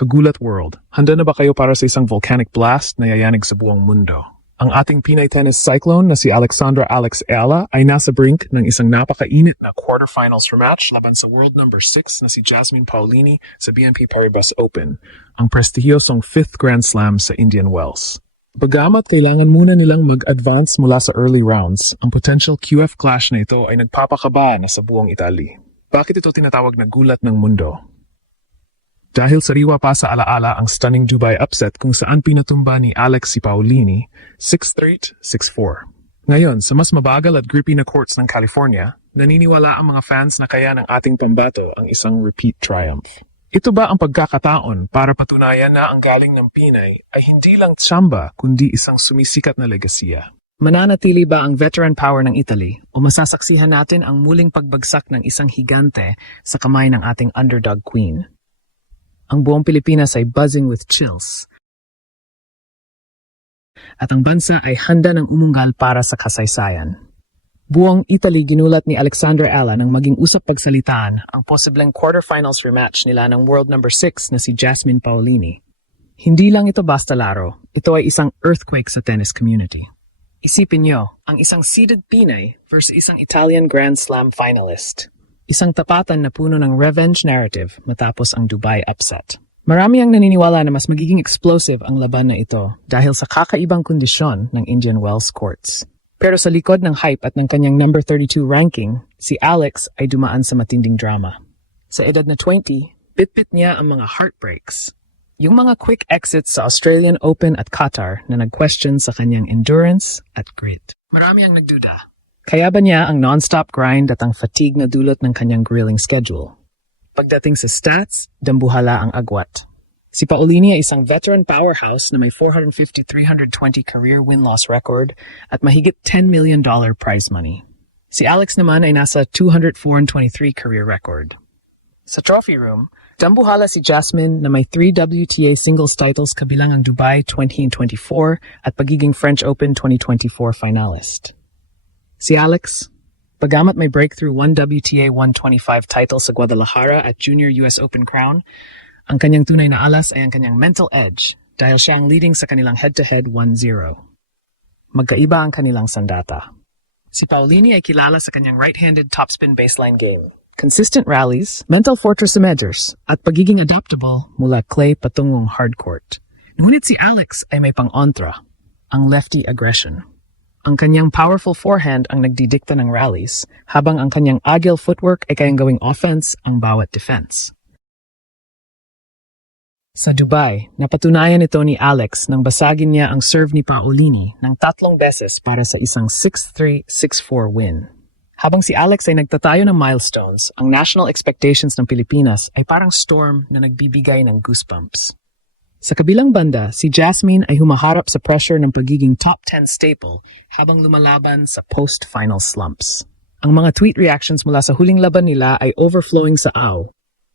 Kagulat World. Handa na ba kayo para sa isang volcanic blast na yayanig sa buong mundo? Ang ating Pinay tennis cyclone na si Alexandra Alex Ayala ay nasa brink ng isang napakainit na quarterfinals rematch laban sa world number 6 na si Jasmine Paolini sa BNP Paribas Open, ang prestihiyosong 5th Grand Slam sa Indian Wells. Bagamat kailangan muna nilang mag-advance mula sa early rounds, ang potential QF clash na ito ay nagpapakaba na sa buong Italy. Bakit ito tinatawag na gulat ng mundo? Dahil sariwa pa sa alaala ang stunning Dubai upset kung saan pinatumba ni Alex si Paolini 6-3, 6-4. Ngayon, sa mas mabagal at grippy na courts ng California, naniniwala ang mga fans na kaya ng ating pambato ang isang repeat triumph. Ito ba ang pagkakataon para patunayan na ang galing ng Pinay ay hindi lang tsamba kundi isang sumisikat na legasiya? Mananatili ba ang veteran power ng Italy o masasaksihan natin ang muling pagbagsak ng isang higante sa kamay ng ating underdog queen? Ang buong Pilipinas ay buzzing with chills. At ang bansa ay handa ng umunggal para sa kasaysayan. Buong Italy ginulat ni Alexandra Ayala nang maging usap pagsalitaan ang posibleng quarterfinals rematch nila ng world number 6 na si Jasmine Paolini. Hindi lang ito basta laro, ito ay isang earthquake sa tennis community. Isipin nyo, ang isang seeded Pinay versus isang Italian Grand Slam finalist. Isang tapatan na puno ng revenge narrative matapos ang Dubai upset. Marami ang naniniwala na mas magiging explosive ang laban na ito dahil sa kakaibang kondisyon ng Indian Wells courts. Pero sa likod ng hype at ng kanyang number 32 ranking, si Alex ay dumaan sa matinding drama. Sa edad na 20, bitbit niya ang mga heartbreaks. Yung mga quick exits sa Australian Open at Qatar na nag-question sa kanyang endurance at grit. Marami ang nagduda. Kaya ba niya ang non-stop grind at ang fatigue na dulot ng kanyang grilling schedule? Pagdating sa stats, dambuhala ang agwat. Si Paolini ay isang veteran powerhouse na may 450-320 career win-loss record at mahigit $10 million prize money. Si Alex naman ay nasa 204-23 career record. Sa trophy room, dambuhala si Jasmine na may 3 WTA singles titles kabilang ang Dubai 2024 at pagiging French Open 2024 finalist. Si Alex, bagamat may breakthrough 1 WTA 125 title sa Guadalajara at Junior US Open crown, ang kanyang tunay na alas ay ang kanyang mental edge dahil siya ang leading sa kanilang head-to-head 1-0. Magkaiba ang kanilang sandata. Si Paolini ay kilala sa kanyang right-handed topspin baseline game, consistent rallies, mental fortress measures, at pagiging adaptable mula clay patungong hardcourt. Ngunit si Alex ay may pang-ontra, ang lefty aggression. Ang kanyang powerful forehand ang nagdidikta ng rallies, habang ang kanyang agile footwork ay kayang gawing offense ang bawat defense. Sa Dubai, napatunayan ito ni Alex nang basagin niya ang serve ni Paolini ng 3 beses para sa isang 6-3, 6-4 win. Habang si Alex ay nagtatayo ng milestones, ang national expectations ng Pilipinas ay parang storm na nagbibigay ng goosebumps. Sa kabilang banda, si Jasmine ay humaharap sa pressure ng pagiging top 10 staple habang lumalaban sa post-final slumps. Ang mga tweet reactions mula sa huling laban nila ay overflowing sa awe.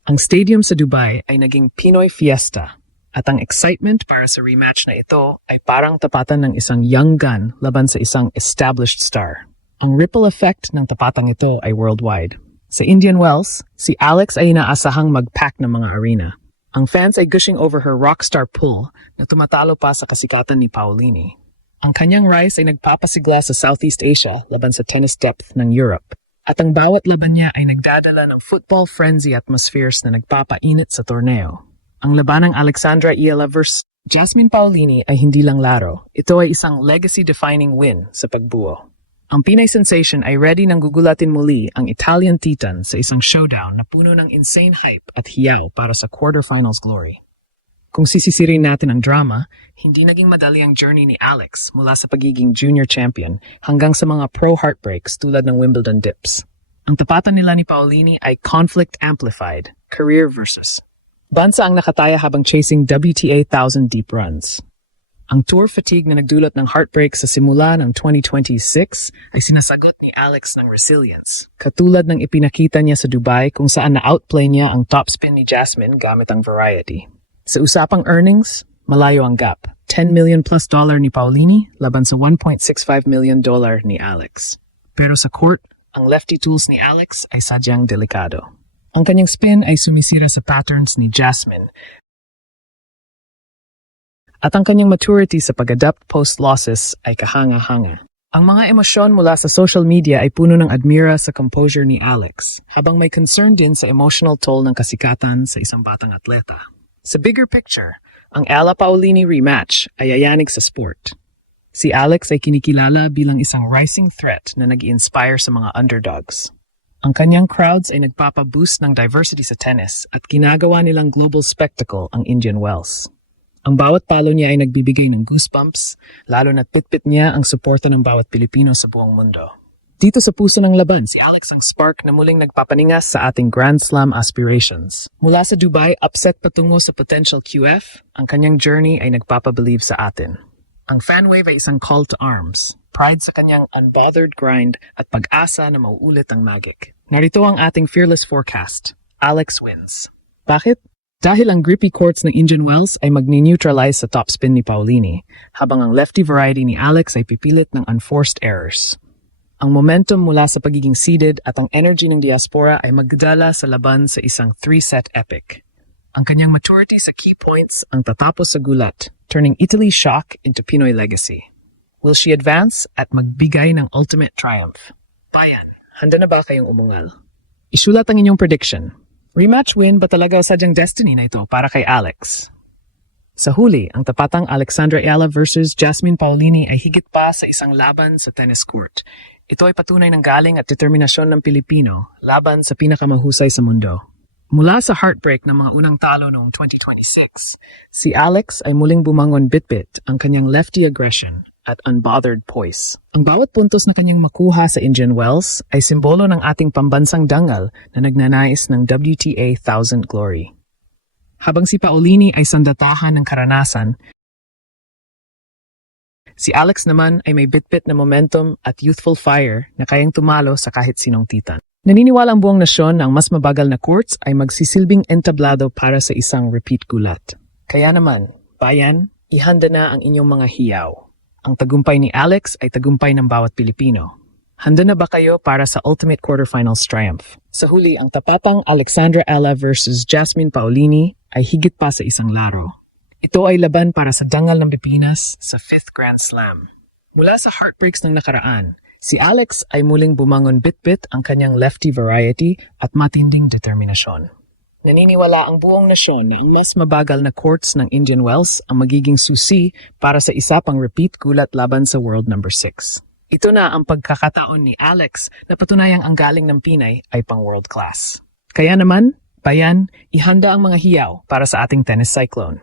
Ang stadium sa Dubai ay naging Pinoy fiesta at ang excitement para sa rematch na ito ay parang tapatan ng isang young gun laban sa isang established star. Ang ripple effect ng tapatang ito ay worldwide. Sa Indian Wells, si Alex ay inaasahang mag-pack ng mga arena. Ang fans ay gushing over her rockstar pull na tumatalo pa sa kasikatan ni Paolini. Ang kanyang rise ay nagpapasigla sa Southeast Asia laban sa tennis depth ng Europe. At ang bawat laban niya ay nagdadala ng football frenzy atmospheres na nagpapainit sa torneo. Ang labanang Alexandra Ayala vs. Jasmine Paolini ay hindi lang laro. Ito ay isang legacy-defining win sa pagbuo. Ang Pinay sensation ay ready nang gugulatin muli ang Italian Titan sa isang showdown na puno ng insane hype at hiyaw para sa quarterfinals glory. Kung sisisirin natin ang drama, hindi naging madali ang journey ni Alex mula sa pagiging junior champion hanggang sa mga pro heartbreaks tulad ng Wimbledon dips. Ang tapatan nila ni Paolini ay conflict amplified, career versus. Bansa ang nakataya habang chasing WTA 1,000 deep runs. Ang tour fatigue na nagdulot ng heartbreak sa simula ng 2026 ay sinasagot ni Alex ng resilience, katulad ng ipinakita niya sa Dubai kung saan na-outplay niya ang topspin ni Jasmine gamit ang variety. Sa usapang earnings, malayo ang gap. $10 million+ ni Paolini laban sa $1.65 million ni Alex. Pero sa court, ang lefty tools ni Alex ay sadyang delikado. Ang kanyang spin ay sumisira sa patterns ni Jasmine at ang kanyang maturity sa pag-adapt post-losses ay kahanga-hanga. Ang mga emosyon mula sa social media ay puno ng admira sa composure ni Alex, habang may concern din sa emotional toll ng kasikatan sa isang batang atleta. Sa bigger picture, ang Ella Paulini rematch ay yayanig sa sport. Si Alex ay kinikilala bilang isang rising threat na nag-i-inspire sa mga underdogs. Ang kanyang crowds ay nagpapa-boost ng diversity sa tennis at ginagawa nilang global spectacle ang Indian Wells. Ang bawat palo niya ay nagbibigay ng goosebumps, lalo na't pitpit niya ang suporta ng bawat Pilipino sa buong mundo. Dito sa puso ng laban, si Alex ang spark na muling nagpapaningas sa ating Grand Slam aspirations. Mula sa Dubai, upset patungo sa potential QF, ang kanyang journey ay nagpapabelieve sa atin. Ang fan wave ay isang call to arms, pride sa kanyang unbothered grind at pag-asa na mauulit ang magic. Narito ang ating fearless forecast. Alex wins. Bakit? Dahil ang grippy courts ng Indian Wells ay magni-neutralize sa topspin ni Paulini, habang ang lefty variety ni Alex ay pipilit ng unforced errors. Ang momentum mula sa pagiging seeded at ang energy ng diaspora ay magdala sa laban sa isang 3-set epic. Ang kanyang maturity sa key points ang tatapos sa gulat, turning Italy's shock into Pinoy legacy. Will she advance at magbigay ng ultimate triumph? Bayan, handa na ba kayong umungal? Isulat ang inyong prediction. Rematch win ba talaga o sadyang destiny na ito para kay Alex? Sa huli, ang tapatang Alexandra Ayala versus Jasmine Paulini ay higit pa sa isang laban sa tennis court. Ito ay patunay ng galing at determinasyon ng Pilipino laban sa pinakamahusay sa mundo. Mula sa heartbreak ng mga unang talo noong 2026, si Alex ay muling bumangon bit-bit ang kanyang lefty aggression at unbothered poise. Ang bawat puntos na kanyang makuha sa Indian Wells ay simbolo ng ating pambansang dangal na nagnanais ng WTA 1000 glory. Habang si Paulini ay sandatahan ng karanasan, si Alex naman ay may bit-bit na momentum at youthful fire na kayang tumalo sa kahit sinong titan. Naniniwala ang buong nasyon na ang mas mabagal na courts ay magsisilbing entablado para sa isang repeat gulat. Kaya naman, bayan, ihanda na ang inyong mga hiyaw. Ang tagumpay ni Alex ay tagumpay ng bawat Pilipino. Handa na ba kayo para sa ultimate quarterfinals triumph? Sa huli, ang tapatang Alexandra Ayala versus Jasmine Paulini ay higit pa sa isang laro. Ito ay laban para sa dangal ng Pilipinas sa 5th Grand Slam. Mula sa heartbreaks ng nakaraan, si Alex ay muling bumangon bit-bit ang kanyang lefty variety at matinding determinasyon. Naniniwala ang buong nasyon na ang mas mabagal na courts ng Indian Wells ang magiging susi para sa isa pang repeat gulat laban sa World No. 6. Ito na ang pagkakataon ni Alex na patunayang ang galing ng Pinay ay pang world class. Kaya naman, bayan, ihanda ang mga hiyaw para sa ating tennis cyclone.